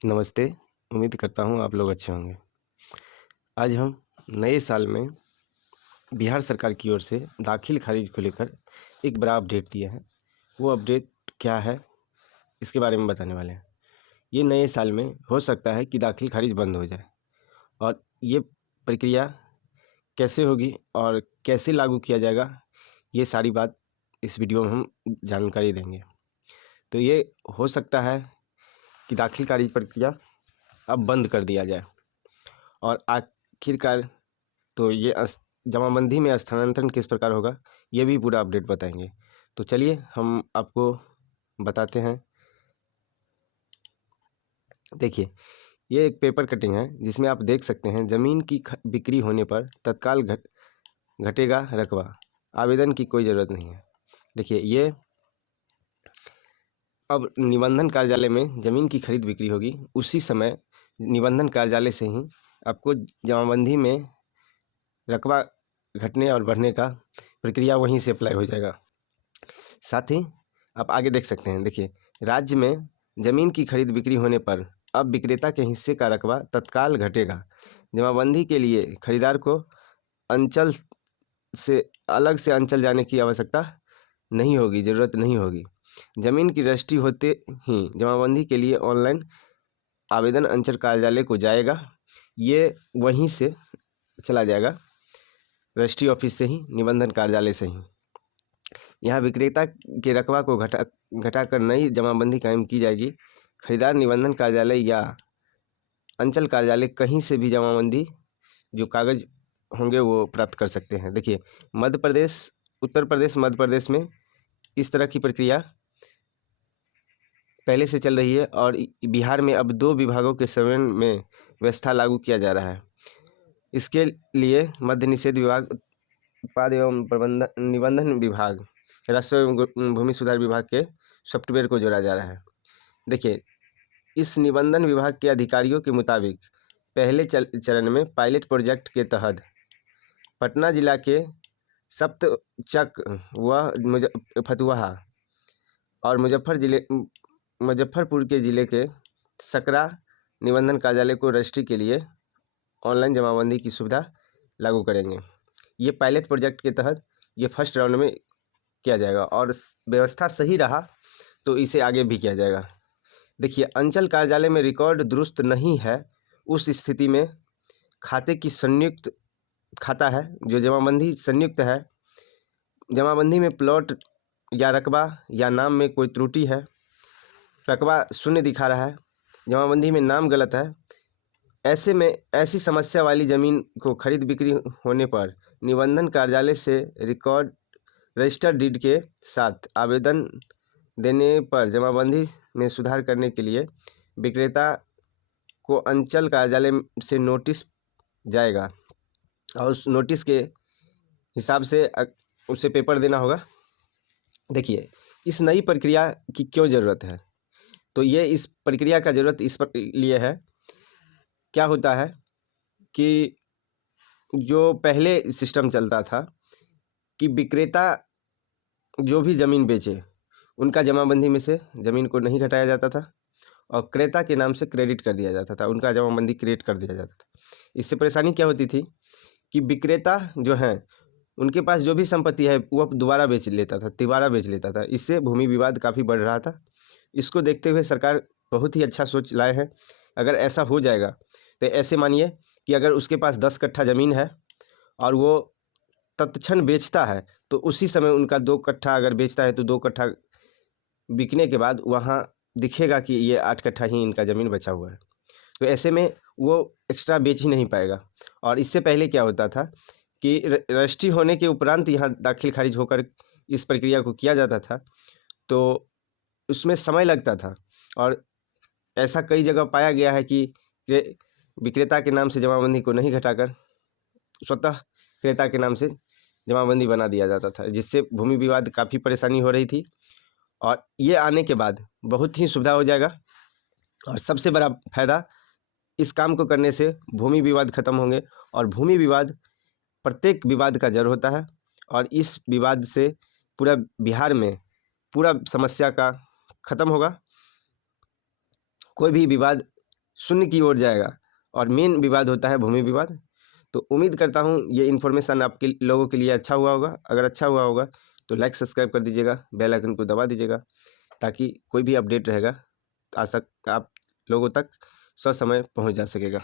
नमस्ते। उम्मीद करता हूँ आप लोग अच्छे होंगे। आज हम नए साल में बिहार सरकार की ओर से दाखिल खारिज को लेकर एक बड़ा अपडेट दिया है। वो अपडेट क्या है, इसके बारे में बताने वाले हैं। ये नए साल में हो सकता है कि दाखिल खारिज बंद हो जाए, और ये प्रक्रिया कैसे होगी और कैसे लागू किया जाएगा, ये सारी बात इस वीडियो में हम जानकारी देंगे। तो ये हो सकता है कि दाखिल खारिज प्रक्रिया अब बंद कर दिया जाए, और आखिरकार तो ये जमाबंदी में स्थानांतरण किस प्रकार होगा, ये भी पूरा अपडेट बताएंगे। तो चलिए हम आपको बताते हैं। देखिए, ये एक पेपर कटिंग है जिसमें आप देख सकते हैं ज़मीन की बिक्री होने पर तत्काल घटेगा रकबा, आवेदन की कोई ज़रूरत नहीं है। देखिए, ये अब निबंधन कार्यालय में ज़मीन की खरीद बिक्री होगी, उसी समय निबंधन कार्यालय से ही आपको जमाबंदी में रकबा घटने और बढ़ने का प्रक्रिया वहीं से अप्लाई हो जाएगा। साथ ही आप आगे देख सकते हैं। देखिए, राज्य में ज़मीन की खरीद बिक्री होने पर अब विक्रेता के हिस्से का रकबा तत्काल घटेगा। जमाबंदी के लिए खरीदार को अंचल से अंचल जाने की आवश्यकता नहीं होगी, ज़रूरत नहीं होगी। ज़मीन की रजिस्ट्री होते ही जमाबंदी के लिए ऑनलाइन आवेदन अंचल कार्यालय को जाएगा। ये वहीं से चला जाएगा, रजिस्ट्री ऑफिस से ही, निबंधन कार्यालय से ही। यहाँ विक्रेता के रकबा को घटाकर नई जमाबंदी कायम की जाएगी। खरीदार निबंधन कार्यालय या अंचल कार्यालय कहीं से भी जमाबंदी जो कागज़ होंगे वो प्राप्त कर सकते हैं। देखिए, मध्य प्रदेश, उत्तर प्रदेश, मध्य प्रदेश में इस तरह की प्रक्रिया पहले से चल रही है, और बिहार में अब 2 विभागों के समन्वय में व्यवस्था लागू किया जा रहा है। इसके लिए मद्य निषेध विभाग, उत्पाद एवं प्रबंधन निबंधन विभाग, राजस्व एवं भूमि सुधार विभाग के सॉफ्टवेयर को जोड़ा जा रहा है। देखिए, इस निबंधन विभाग के अधिकारियों के मुताबिक पहले चरण में पायलट प्रोजेक्ट के तहत पटना जिला के सप्तचक व फतुहा और मुजफ्फरपुर के ज़िले के सकरा निबंधन कार्यालय को रजिस्ट्री के लिए ऑनलाइन जमाबंदी की सुविधा लागू करेंगे। ये पायलट प्रोजेक्ट के तहत ये फर्स्ट राउंड में किया जाएगा, और व्यवस्था सही रहा तो इसे आगे भी किया जाएगा। देखिए, अंचल कार्यालय में रिकॉर्ड दुरुस्त नहीं है, उस स्थिति में खाते की संयुक्त खाता है जो जमाबंदी संयुक्त है, जमाबंदी में प्लॉट या रकबा या नाम में कोई त्रुटि है, रकबा शून्य दिखा रहा है, जमाबंदी में नाम गलत है, ऐसे में ऐसी समस्या वाली ज़मीन को खरीद बिक्री होने पर निबंधन कार्यालय से रजिस्टर्ड डीड के साथ आवेदन देने पर जमाबंदी में सुधार करने के लिए विक्रेता को अंचल कार्यालय से नोटिस जाएगा, और उस नोटिस के हिसाब से उसे पेपर देना होगा। देखिए, इस नई प्रक्रिया की क्यों ज़रूरत है, तो ये इस प्रक्रिया का ज़रूरत इस लिए है। क्या होता है कि जो पहले सिस्टम चलता था कि विक्रेता जो भी ज़मीन बेचे उनका जमाबंदी में से ज़मीन को नहीं घटाया जाता था, और क्रेता के नाम से क्रेडिट कर दिया जाता था, उनका जमाबंदी क्रिएट कर दिया जाता था। इससे परेशानी क्या होती थी कि विक्रेता जो हैं उनके पास जो भी संपत्ति है वो दोबारा बेच लेता था, तिबारा बेच लेता था। इससे भूमि विवाद काफ़ी बढ़ रहा था। इसको देखते हुए सरकार बहुत ही अच्छा सोच लाए हैं। अगर ऐसा हो जाएगा तो ऐसे मानिए कि अगर उसके पास 10 कट्ठा ज़मीन है और वो तत्क्षण बेचता है, तो उसी समय उनका 2 कट्ठा अगर बेचता है तो 2 कट्ठा बिकने के बाद वहाँ दिखेगा कि ये 8 कट्ठा ही इनका ज़मीन बचा हुआ है। तो ऐसे में वो एक्स्ट्रा बेच ही नहीं पाएगा। और इससे पहले क्या होता था कि रजिस्ट्री होने के उपरांत यहाँ दाखिल खारिज होकर इस प्रक्रिया को किया जाता था, तो उसमें समय लगता था, और ऐसा कई जगह पाया गया है कि विक्रेता के नाम से जमाबंदी को नहीं घटाकर स्वतः क्रेता के नाम से जमाबंदी बना दिया जाता था, जिससे भूमि विवाद काफ़ी परेशानी हो रही थी। और ये आने के बाद बहुत ही सुविधा हो जाएगा, और सबसे बड़ा फायदा इस काम को करने से भूमि विवाद खत्म होंगे। और भूमि विवाद प्रत्येक विवाद का जड़ होता है, और इस विवाद से पूरा बिहार में पूरा समस्या का खत्म होगा। कोई भी विवाद शून्य की ओर जाएगा और मेन विवाद होता है भूमि विवाद। तो उम्मीद करता हूँ ये इन्फॉर्मेशन आपके लोगों के लिए अच्छा हुआ होगा। अगर अच्छा हुआ होगा तो लाइक सब्सक्राइब कर दीजिएगा, बेल आइकन को दबा दीजिएगा, ताकि कोई भी अपडेट रहेगा तो आप लोगों तक ससमय पहुँच जा सकेगा।